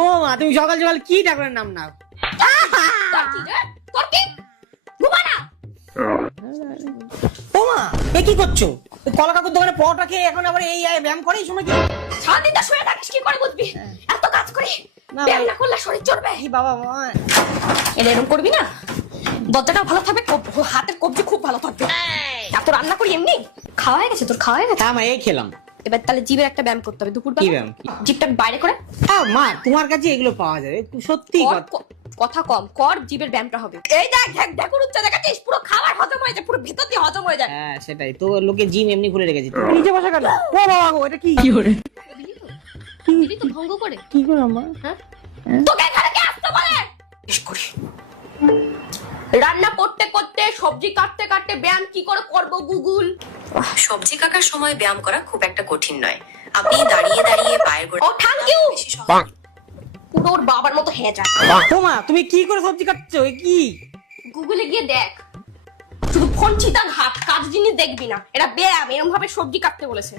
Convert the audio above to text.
ও মা, তুমি সকাল সকাল কি ঠাকুরের নাম নাও? ও মা, এ কি করছো? কলা কাকুর দোকানে পরোটা খেয়ে এখন আবার এই ব্যায়াম করে এই সময় কি? সারাদিনটা শুয়ে থাকিস কি করে বুঝবি? এত কাজ করি, ব্যায়াম না করলে শরীর চড়বে। কি বাবা মা, এটা এরকম করবি না, দরজাটাও ভালো থাকবে, হাতের কবজি খুব ভালো থাকবে। এত রান্না করি এমনি। খাওয়া হয়ে গেছে তোর? খাওয়া হয়ে গেছে? হ্যাঁ মা, এই খেলাম। এবার তাহলে জিভের একটা ব্যায়াম করতে হবে দুপুর কি ব্যায়াম? জিভটা বাইরে করে মা, তোমার কাছে এগুলো পাওয়া যাবে? সত্যি কথা কম কর, জিভের ব্যায়ামটা হবে। এই দেখ দেখ ঢাকুর উচ্চ দেখাচ্ছিস, পুরো খাবার হজম হয়ে যায়, পুরো ভেতর দিয়ে হজম হয়ে যায়। হ্যাঁ সেটাই তো, লোকে জিম এমনি খুলে রেখেছে। তুমি নিচে বসা কেন? ও বাবা গো, এটা কি? দিদি তো ভঙ্গ করে কি করলাম মা? হ্যাঁ তোকে এখানে কে আসতে বলে? বেশ করি রান্না করতে করতে সবজি কাটতে কাটতে ব্যায়াম কি করে করব গুগল। সবজি কাটার সময় ব্যায়াম করা খুব একটা কঠিন নয়। আপনি দাঁড়িয়ে দাঁড়িয়ে পায়ের গোড়া ও থ্যাংক ইউ। বেশি সহজ। পুরো ওর বাবার মতো হয়ে যায়। ও মা, তুমি কি করে সবজি কাটছো? এ কি? গুগলে গিয়ে দেখ, শুধু ফোন চিতা ঘাট, কাজ জিনিস দেখবি না। এরা ব্যায়াম এরকম ভাবে সবজি কাটতে বলেছে।